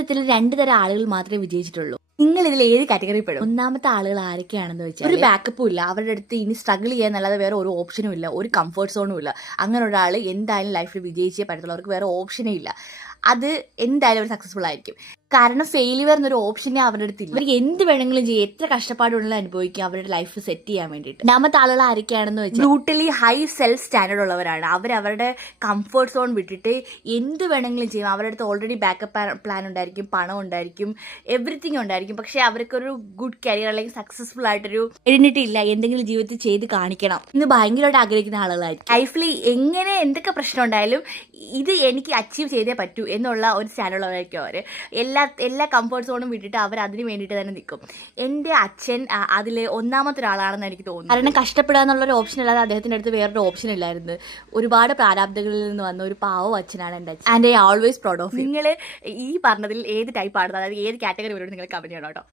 ജീവിതത്തിൽ 2 തരം ആളുകൾ മാത്രമേ വിജയിച്ചിട്ടുള്ളൂ. നിങ്ങൾ ഇതിൽ ഏത് കാറ്റഗറി പെടും? ഒന്നാമത്തെ ആളുകൾ ആരൊക്കെയാണെന്ന് വെച്ചാൽ ഒരു ബാക്കപ്പും ഇല്ല, അവരുടെ അടുത്ത് ഇനി സ്ട്രഗിൾ ചെയ്യാന്നല്ലാതെ വേറെ ഒരു ഓപ്ഷനും ഇല്ല, ഒരു കംഫർട്ട് സോണും ഇല്ല. അങ്ങനെ ഒരാൾ എന്തായാലും ലൈഫിൽ വിജയിച്ചേ പറ്റത്തുള്ളൂ. അവർക്ക് വേറെ ഓപ്ഷനേ ഇല്ല. അത് എന്തായാലും ഒരു സക്സസ്ഫുൾ ആയിരിക്കും. കാരണം ഫെയിലിയർ എന്നൊരു ഓപ്ഷനെ അവരുടെ അടുത്തില്ല. അവർ എന്ത് വേണമെങ്കിലും ചെയ്യും, എത്ര കഷ്ടപ്പാടുള്ള അനുഭവിക്കും അവരുടെ ലൈഫ് സെറ്റ് ചെയ്യാൻ വേണ്ടിയിട്ട്. രണ്ടാമത്തെ ആളുകൾ ആരൊക്കെയാണെന്ന് വെച്ചാൽ ബ്രൂട്ടലി ഹൈ സെൽഫ് സ്റ്റാൻഡേർഡ് ഉള്ളവരാണ്. അവരവരുടെ കംഫർട്ട് സോൺ വിട്ടിട്ട് എന്ത് വേണമെങ്കിലും ചെയ്യും. അവരുടെ അടുത്ത് ഓൾറെഡി ബാക്കപ്പ് പ്ലാൻ ഉണ്ടായിരിക്കും, പണം ഉണ്ടായിരിക്കും, എവറിത്തിങ് ഉണ്ടായിരിക്കും. പക്ഷെ അവർക്കൊരു ഗുഡ് കരിയർ അല്ലെങ്കിൽ സക്സസ്ഫുൾ ആയിട്ടൊരു ഐഡന്റിറ്റി ഇല്ല. എന്തെങ്കിലും ജീവിതത്തിൽ ചെയ്ത് കാണിക്കണം എന്ന് ഭയങ്കരമായിട്ട് ആഗ്രഹിക്കുന്ന ആളുകളായിരിക്കും. ലൈഫിൽ എങ്ങനെ എന്തൊക്കെ പ്രശ്നം ഉണ്ടായാലും ഇത് എനിക്ക് അച്ചീവ് ചെയ്തേ പറ്റൂ എന്നുള്ള ഒരു സ്റ്റാൻഡുള്ളവരായിരിക്കും അവർ. എല്ലാ കംഫർട്ട് സോണും വിട്ടിട്ട് അവർ അതിന് വേണ്ടിയിട്ട് തന്നെ നിൽക്കും. എൻ്റെ അച്ഛൻ അതിൽ ഒന്നാമത്തെ ഒരാളാണെന്ന് എനിക്ക് തോന്നുന്നു. കാരണം കഷ്ടപ്പെടുക എന്നുള്ളൊരു ഓപ്ഷൻ അല്ലാതെ അദ്ദേഹത്തിൻ്റെ അടുത്ത് വേറൊരു ഓപ്ഷൻ ഇല്ലായിരുന്നു. ഒരുപാട് പ്രാരാബ്ദങ്ങളിൽ നിന്ന് വന്ന ഒരു പാവം അച്ഛനാണ് എൻ്റെ അച്ഛൻ. And I always proud of. നിങ്ങൾ ഈ പറഞ്ഞതിൽ ഏത് ടൈപ്പാണ്, അതായത് ഏത് കാറ്റഗറി വരുന്നത് നിങ്ങൾ കമന്റ് ചെയ്യണം കേട്ടോ.